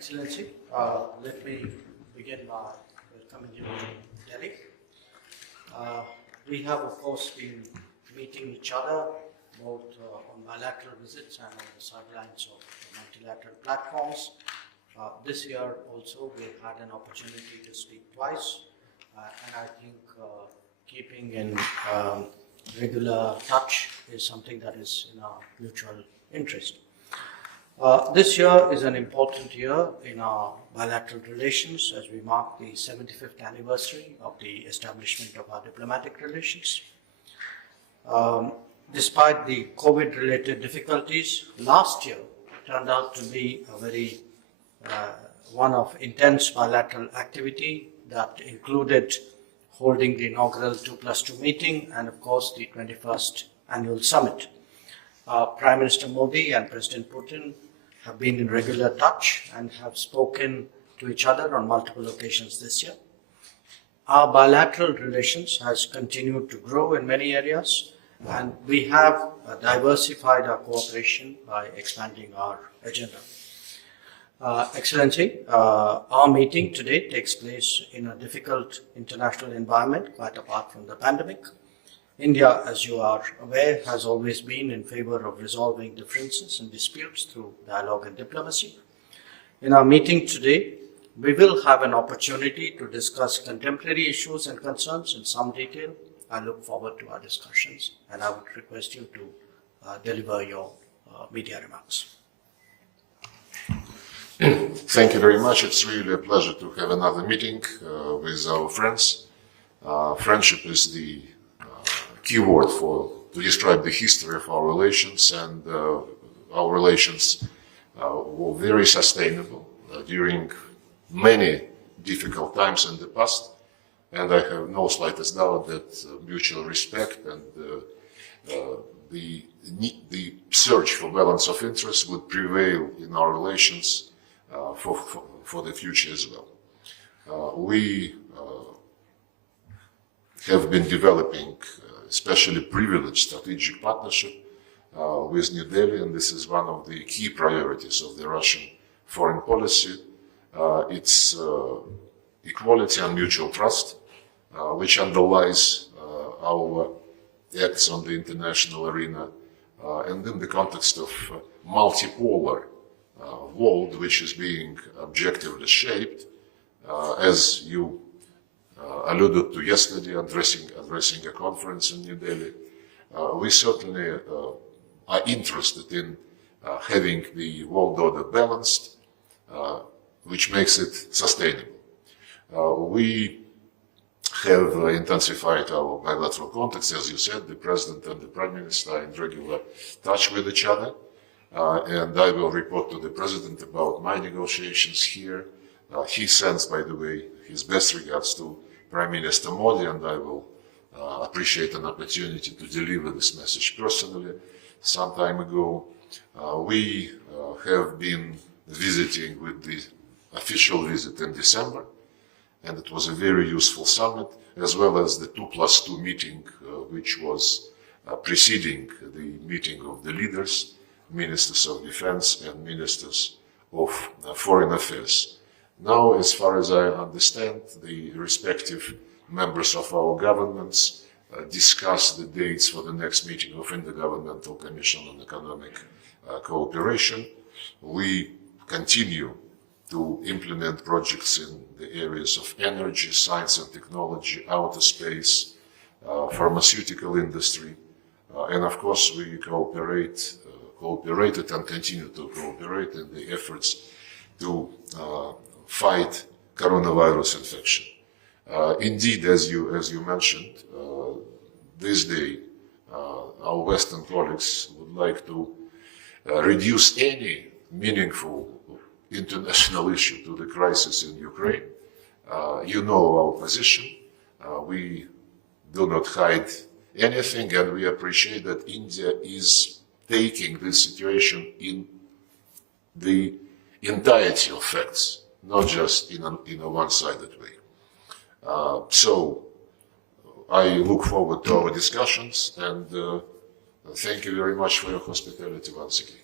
Excellency, let me begin by welcoming you to Delhi. We have, of course, been meeting each other both on bilateral visits and on the sidelines of multilateral platforms. This year also we've had an opportunity to speak twice, and I think keeping in regular touch is something that is in our mutual interest. This year is an important year in our bilateral relations as we mark the 75th anniversary of the establishment of our diplomatic relations. Despite the COVID-related difficulties, last year turned out to be a very one of intense bilateral activity that included holding the inaugural 2+2 meeting and, of course, the 21st annual summit. Prime Minister Modi and President Putin have been in regular touch and have spoken to each other on multiple occasions this year. Our bilateral relations has continued to grow in many areas, and we have diversified our cooperation by expanding our agenda. Excellency, our meeting today takes place in a difficult international environment, quite apart from the pandemic. India, as you are aware, has always been in favor of resolving differences and disputes through dialogue and diplomacy. In our meeting today, we will have an opportunity to discuss contemporary issues and concerns in some detail. I look forward to our discussions, and I would request you to deliver your media remarks. Thank you very much. It's really a pleasure to have another meeting with our friends. Friendship is the key word to describe the history of our relations, and our relations were very sustainable during many difficult times in the past, and I have no slightest doubt that mutual respect and the search for balance of interest would prevail in our relations for the future as well. We have been developing especially privileged strategic partnership with New Delhi, and this is one of the key priorities of the Russian foreign policy. It's equality and mutual trust, which underlies our acts on the international arena, and in the context of multipolar world, which is being objectively shaped, as you alluded to yesterday, addressing a conference in New Delhi. We certainly are interested in having the world order balanced, which makes it sustainable. We have intensified our bilateral contacts, as you said. The President and the Prime Minister are in regular touch with each other, and I will report to the President about my negotiations here. He sends, by the way, his best regards to Prime Minister Modi, and I will appreciate an opportunity to deliver this message personally. Some time ago, we have been visiting with the official visit in December, and it was a very useful summit, as well as the 2+2 meeting, which was preceding the meeting of the leaders, Ministers of Defense and Ministers of Foreign Affairs. Now, as far as I understand, the respective members of our governments discuss the dates for the next meeting of Intergovernmental Commission on Economic Cooperation. We continue to implement projects in the areas of energy, science and technology, outer space, pharmaceutical industry, and of course we cooperated and continue to cooperate in the efforts to fight coronavirus infection. Indeed, as you mentioned, this day our Western colleagues would like to reduce any meaningful international issue to the crisis in Ukraine. You know our position. We do not hide anything, and we appreciate that India is taking this situation in the entirety of facts, not just in a one-sided way. So I look forward to our discussions, and thank you very much for your hospitality once again.